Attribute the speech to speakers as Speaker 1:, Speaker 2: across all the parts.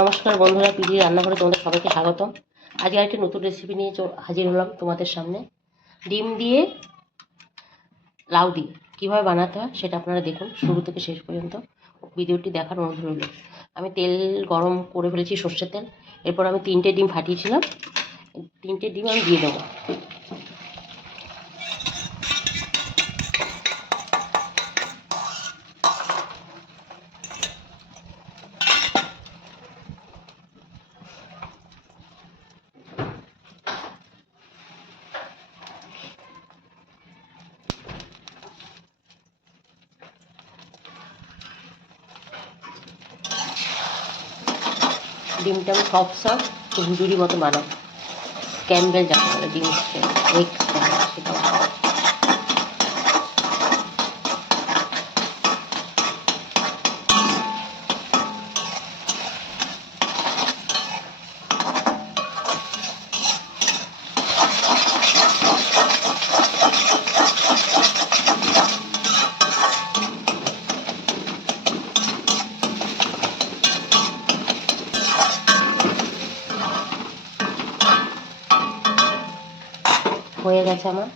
Speaker 1: নমস্কার বন্ধুরা পিজি, রান্নাঘরে তোমাদের সবাইকে স্বাগতম। আজকে আরেকটি নতুন রেসিপি নিয়ে হাজির হলাম তোমাদের সামনে। ডিম দিয়ে লাউ দিয়ে কীভাবে বানাতে হয় সেটা আপনারা দেখুন, শুরু থেকে শেষ পর্যন্ত। ভিডিওটি দেখার অনুরোধ রইল। আমি তেল গরম করে ফেলেছি সর্ষের তেল। এরপর আমি তিনটে ডিম ফাটিয়েছিলাম। তিনটে ডিম আমি দিয়ে দেবো। ডিমটা আমি সফট সফট হুজুরি মতো বানাবো ক্যান্ডেল যাকে বলে ডিম সেটা। হয়ে গেছে আমার।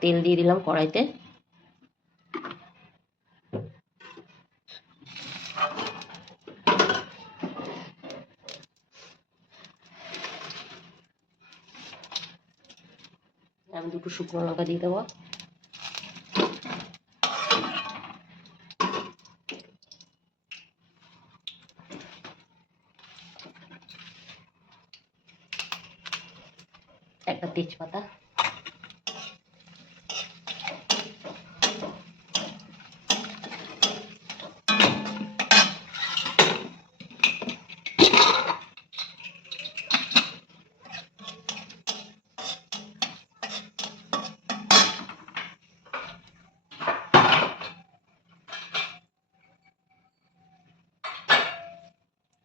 Speaker 1: তেল দিয়ে দিলাম কড়াইতে। আমি দুটো শুকনো লঙ্কা দিয়ে দেবো। একটা তেজপাতা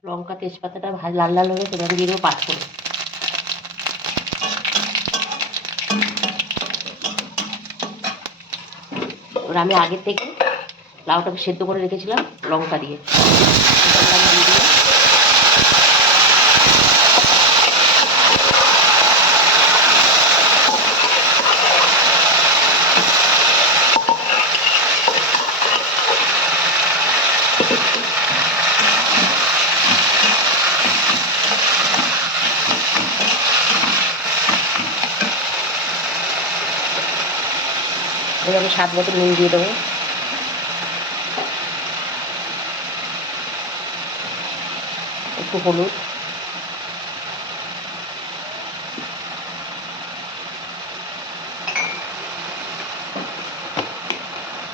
Speaker 1: লঙ্কা তেজপাতাটা ভাজ লাল লাল হয়ে সেটা দিয়ে দেবো পাঁচ এবার আমি আগের থেকে লাউটাকে সেদ্ধ করে রেখেছিলাম লঙ্কা দিয়ে লঙ্কাটা দিয়ে দিলাম। এবার আমি স্বাদ মতো নুন দিয়ে দেবো। একটু হলুদ।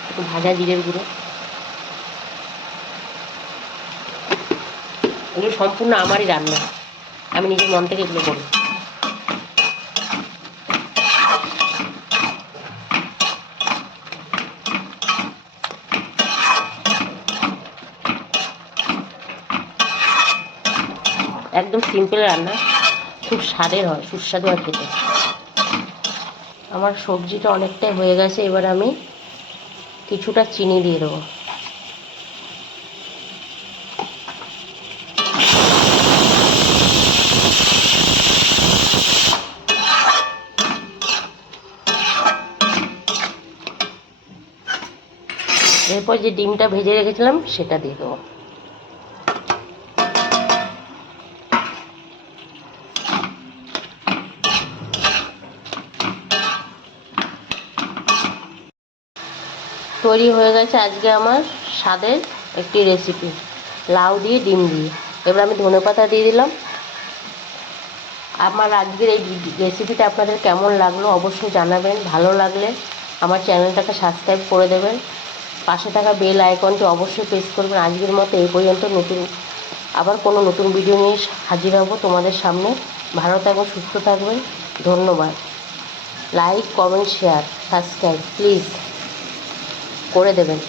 Speaker 1: একটু ভাজা জিরের গুঁড়ো। এগুলো সম্পূর্ণ আমারই রান্না। আমি নিজের মন থেকে এগুলো করি। একদম সিম্পল রান্না, খুব স্বাদের হয়, সুস্বাদু হয় খেতে। আমার সবজিটা অনেকটাই হয়ে গেছে, এবার আমি কিছুটা চিনি দিয়ে দেবো। এরপর যে ডিমটা ভেজে রেখেছিলাম, সেটা দিয়ে দেবো। তৈরি হয়ে গেছে আজকে আমার স্বাদের একটি রেসিপি লাউ দিয়ে ডিম দিয়ে। এবার আমি ধনেপাতা দিয়ে দিলাম। আমার আজকের এই রেসিপিটা আপনাদের কেমন লাগল অবশ্যই জানাবেন। ভালো লাগলে আমার চ্যানেলটাকে সাবস্ক্রাইব করে দেবেন। পাশে থাকা বেল আইকনটি অবশ্যই প্রেস করবেন। আজকের মতো এই পর্যন্ত। নতুন আবার কোনো নতুন ভিডিও নিয়ে হাজির হব তোমাদের সামনে। ভালো থাকবেন, সুস্থ থাকবেন। ধন্যবাদ। Like comment share subscribe please করে দেবেন।